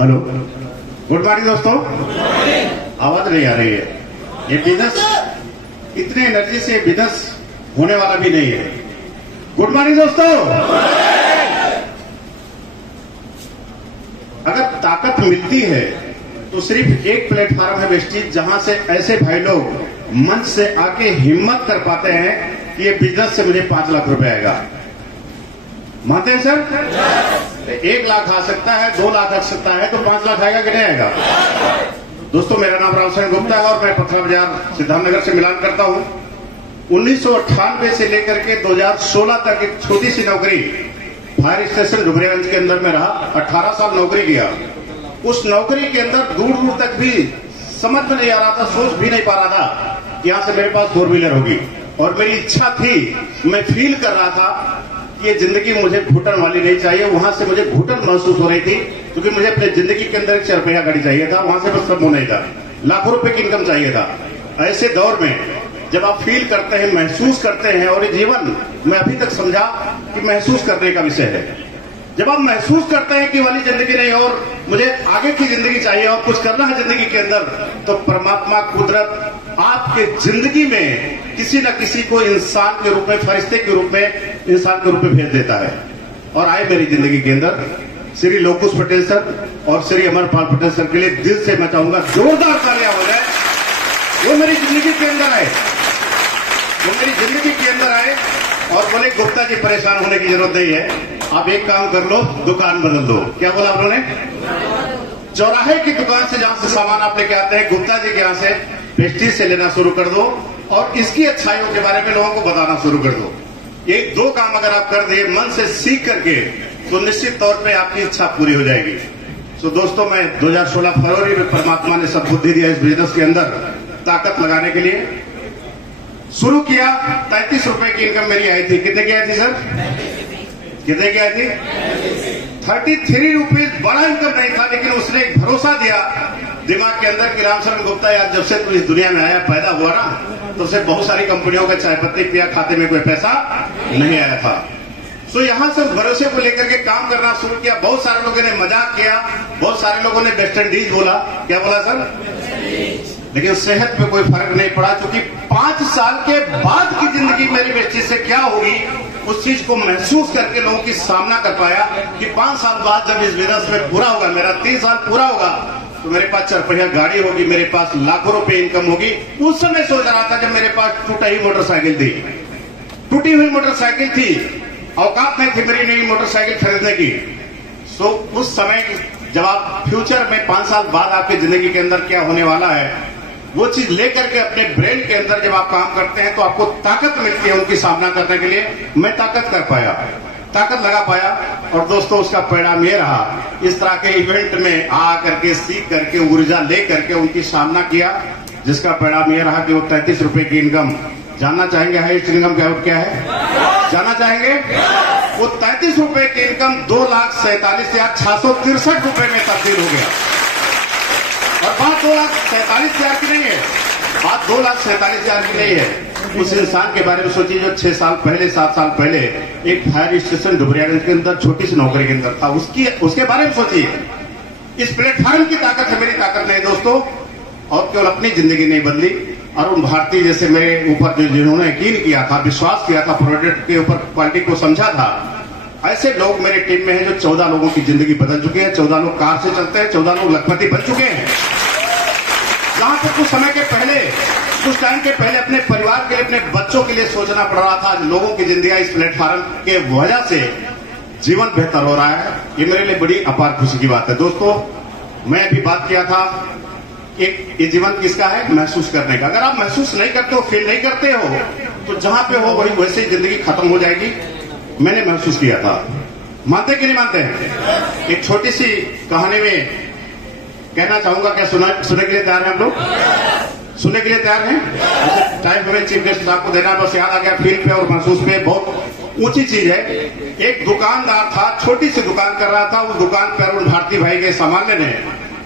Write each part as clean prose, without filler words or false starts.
Hello, good morning दोस्तों। आवाज नहीं आ रही है। ये बिजनेस इतने एनर्जी से बिजनेस होने वाला भी नहीं है। गुड मॉर्निंग दोस्तों। अगर ताकत मिलती है तो सिर्फ एक प्लेटफॉर्म है वेस्टीज, जहां से ऐसे भाई लोग मंच से आके हिम्मत कर पाते हैं कि ये बिजनेस से मुझे 5 लाख रुपए आएगा। मानते हैं सर? 1 लाख आ सकता है, 2 लाख आ सकता है, तो 5 लाख आएगा कि नहीं आएगा? दोस्तों, मेरा नाम रामचंद्र गुप्ता है और मैं पथरा बाजार सिद्धार्थनगर से मिलान करता हूं। 1998 से लेकर के 2016 तक एक छोटी सी नौकरी फायर स्टेशन डुबरियागंज के अंदर में रहा। 18 साल नौकरी किया। उस नौकरी के अंदर दूर दूर तक भी समझ में नहीं आ रहा था, सोच भी नहीं पा रहा था कि यहां से मेरे पास 4 व्हीलर होगी। और मेरी इच्छा थी, मैं फील कर रहा था कि ये जिंदगी मुझे घुटन वाली नहीं चाहिए। वहां से मुझे घुटन महसूस हो रही थी, क्योंकि मुझे अपनी जिंदगी के अंदर एक 4 पहिया गाड़ी चाहिए था। वहां से बस सब नहीं था, लाखों रुपए की इनकम चाहिए था। ऐसे दौर में जब आप फील करते हैं, महसूस करते हैं, और ये जीवन मैं अभी तक समझा कि महसूस करने का विषय है। जब आप महसूस करते हैं कि वाली जिंदगी नहीं और मुझे आगे की जिंदगी चाहिए और कुछ करना है जिंदगी के अंदर, तो परमात्मा, कुदरत आपके जिंदगी में किसी न किसी को इंसान के रूप में, फरिश्ते के रूप में, इंसान के रूप में भेज देता है। और आए मेरी जिंदगी के अंदर श्री लोकुश पटेल सर और श्री अमरपाल पटेल सर के लिए दिल से मैं चाहूंगा जोरदार तालियां हो जाए। वो मेरी जिंदगी के अंदर आए, वो मेरी जिंदगी के अंदर आए और बोले गुप्ता जी परेशान होने की जरूरत नहीं है, आप एक काम कर लो, दुकान बदल दो। क्या बोला उन्होंने? चौराहे की दुकान से जहां से सामान आप लेके आते हैं, गुप्ता जी के यहां से पेस्ट्री से लेना शुरू कर दो और इसकी अच्छाइयों के बारे में लोगों को बताना शुरू कर दो। ये 2 काम अगर आप कर दिए मन से सीख करके, तो निश्चित तौर पे आपकी इच्छा पूरी हो जाएगी। तो दोस्तों, मैं 2016 फरवरी में परमात्मा ने सब बुद्धि दिया इस बिजनेस के अंदर ताकत लगाने के लिए शुरू किया। 33 रुपए की इनकम मेरी आई थी। कितने की आई थी सर? कितने की आई थी? 33 रुपीज। बड़ा इनकम नहीं था, लेकिन उसने एक भरोसा दिया दिमाग के अंदर कि रामचंद्र गुप्ता यार, जब से तू इस दुनिया में आया, पैदा हुआ ना, तो उसे बहुत सारी कंपनियों का चाय पत्ती पिया, खाते में कोई पैसा नहीं आया था। तो यहां से उस भरोसे को लेकर के काम करना शुरू किया। बहुत सारे लोगों ने मजाक किया, बहुत सारे लोगों ने वेस्ट इंडीज बोला। क्या बोला सर? लेकिन सेहत पे कोई फर्क नहीं पड़ा, क्योंकि 5 साल के बाद की जिंदगी मेरी बेटी से क्या होगी, उस चीज को महसूस करके लोगों की सामना कर पाया कि 5 साल बाद जब इस बिजनेस में पूरा होगा, मेरा 3 साल पूरा होगा, तो मेरे पास 4 पहिया गाड़ी होगी, मेरे पास लाखों रुपए इनकम होगी। उस समय सोच रहा था जब मेरे पास टूटी हुई मोटरसाइकिल थी, टूटी हुई मोटरसाइकिल थी, औकात नहीं थी मेरी नई मोटरसाइकिल खरीदने की। सो उस समय जब आप फ्यूचर में 5 साल बाद आपकी जिंदगी के अंदर क्या होने वाला है, वो चीज लेकर के अपने ब्रेन के अंदर जब आप काम करते हैं, तो आपको ताकत मिलती है उनकी सामना करने के लिए। मैं ताकत कर पाया, ताकत लगा पाया, और दोस्तों उसका परिणाम ये रहा, इस तरह के इवेंट में आ करके, सीख करके, ऊर्जा ले करके उनकी सामना किया, जिसका परिणाम ये रहा कि वो 33 रुपए की इनकम, जानना चाहेंगे हाईएस्ट इनकम क्या है? जानना चाहेंगे? वो 33 रुपए की इनकम 2,47,663 रुपए में तब्दील हो गया। और बात 2,47,000 की नहीं है, बात 2,47,000 की नहीं है। उस इंसान के बारे में सोचिए जो 6 साल पहले, 7 साल पहले एक फायर स्टेशन डुबरियागंज के अंदर छोटी सी नौकरी के अंदर था। उसके बारे में सोचिए। इस प्लेटफॉर्म की ताकत है, मेरी ताकत नहीं दोस्तों। और केवल अपनी जिंदगी नहीं बदली, अरुण भारती जैसे मेरे ऊपर जिन्होंने यकीन किया था, विश्वास किया था, प्रोडक्ट के ऊपर क्वालिटी को समझा था, ऐसे लोग मेरी टीम में हैं जो 14 लोगों की जिंदगी बदल चुके हैं। 14 लोग कार से चलते हैं, 14 लोग लखपति बन चुके हैं। जहां पर कुछ समय के पहले, कुछ टाइम के पहले अपने परिवार के लिए, अपने बच्चों के लिए सोचना पड़ रहा था, लोगों की जिंदगी इस प्लेटफॉर्म के वजह से जीवन बेहतर हो रहा है। ये मेरे लिए बड़ी अपार खुशी की बात है। दोस्तों, मैं अभी बात किया था, एक ये जीवन किसका है? महसूस करने का। अगर आप महसूस नहीं करते हो, फील नहीं करते हो, तो जहां पे हो वही वैसे ही जिंदगी खत्म हो जाएगी। मैंने महसूस किया था। मानते कि नहीं मानते हैं? एक छोटी सी कहानी में कहना चाहूंगा, क्या सुनने के लिए तैयार हैं हम लोग? सुनने के लिए तैयार हैं? टाइम हमें चीफ गेस्ट साहब को देना, बस याद आ गया, फील पे और महसूस पे बहुत ऊंची चीज है। एक दुकानदार था, छोटी सी दुकान कर रहा था। उस दुकान पर अरुण भारती भाई गए सामान लेने,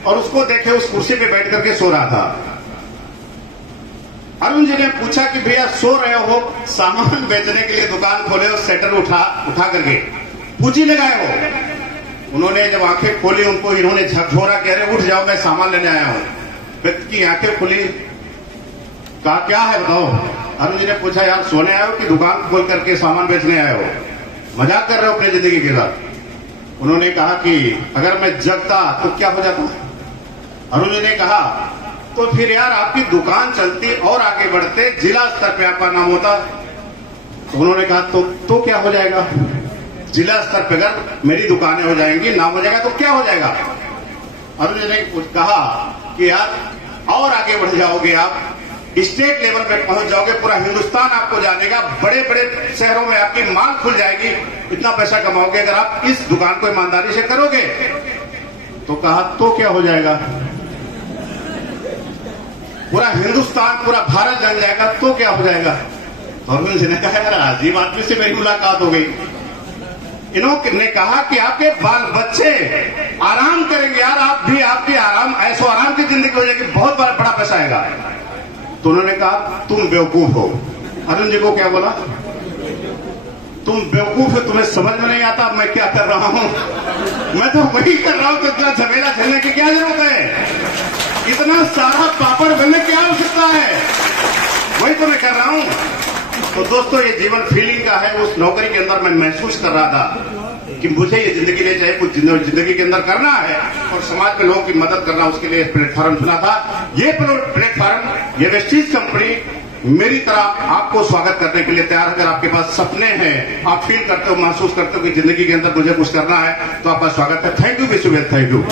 और उसको देखे उस कुर्सी पे बैठ करके सो रहा था। अरुण जी ने पूछा कि भैया सो रहे हो, सामान बेचने के लिए दुकान खोले और सेटर उठा करके पूंजी लगाए हो? उन्होंने जब आंखें खोली उनको इन्होंने झकझोरा कह रहे उठ जाओ मैं सामान लेने आया हूं। व्यक्ति की आंखें खुली, कहा क्या है बताओ। अरुण जी ने पूछा यार सोने आए हो कि दुकान खोल करके सामान बेचने आए हो, मजाक कर रहे हो अपनी जिंदगी के साथ। उन्होंने कहा कि अगर मैं जगता तो क्या हो जाता। अरुण जी ने कहा तो फिर यार आपकी दुकान चलती और आगे बढ़ते, जिला स्तर पे आपका नाम होता। तो उन्होंने कहा तो क्या हो जाएगा, जिला स्तर पे अगर मेरी दुकानें हो जाएंगी, नाम हो जाएगा तो क्या हो जाएगा। अरुण जी ने कहा कि यार और आगे बढ़ जाओगे आप, स्टेट लेवल पे पहुंच जाओगे, पूरा हिंदुस्तान आपको जानेगा, बड़े बड़े शहरों में आपकी मांग खुल जाएगी, इतना पैसा कमाओगे अगर आप इस दुकान को ईमानदारी से करोगे। तो कहा तो क्या हो जाएगा, पूरा हिंदुस्तान पूरा भारत जान जाएगा तो क्या हो जाएगा। तो अरुण जी ने कहा यार अजीब आदमी से मेरी मुलाकात हो गई। इन्होंने कहा कि आपके बाल बच्चे आराम करेंगे यार, आप भी आपके आराम ऐसो आराम की जिंदगी हो जाएगी, बहुत बड़ा पैसा आएगा। तो उन्होंने कहा तुम बेवकूफ हो। अरुण जी को क्या बोला, तुम बेवकूफ हो, तुम्हें समझ में नहीं आता मैं क्या कर रहा हूं, मैं तो वही कर रहा हूं। तो इतना झमेला झेलने की क्या जरूरत है, इतना सारा पापड़ बेलने की क्या आवश्यकता है, वही तो मैं कर रहा हूं। तो दोस्तों ये जीवन फीलिंग का है। उस नौकरी के अंदर मैं महसूस कर रहा था कि मुझे ये जिंदगी नहीं चाहिए, कुछ जिंदगी के अंदर करना है और समाज में लोगों की मदद करना, उसके लिए प्लेटफॉर्म चुना था। ये प्लेटफॉर्म, ये वेस्टीज कंपनी मेरी तरह आपको स्वागत करने के लिए तैयार है। अगर आपके पास सपने हैं, आप फील करते हो, महसूस करते हो कि जिंदगी के अंदर मुझे कुछ करना है, तो आपका स्वागत है। Thank you Vishwaved, thank you.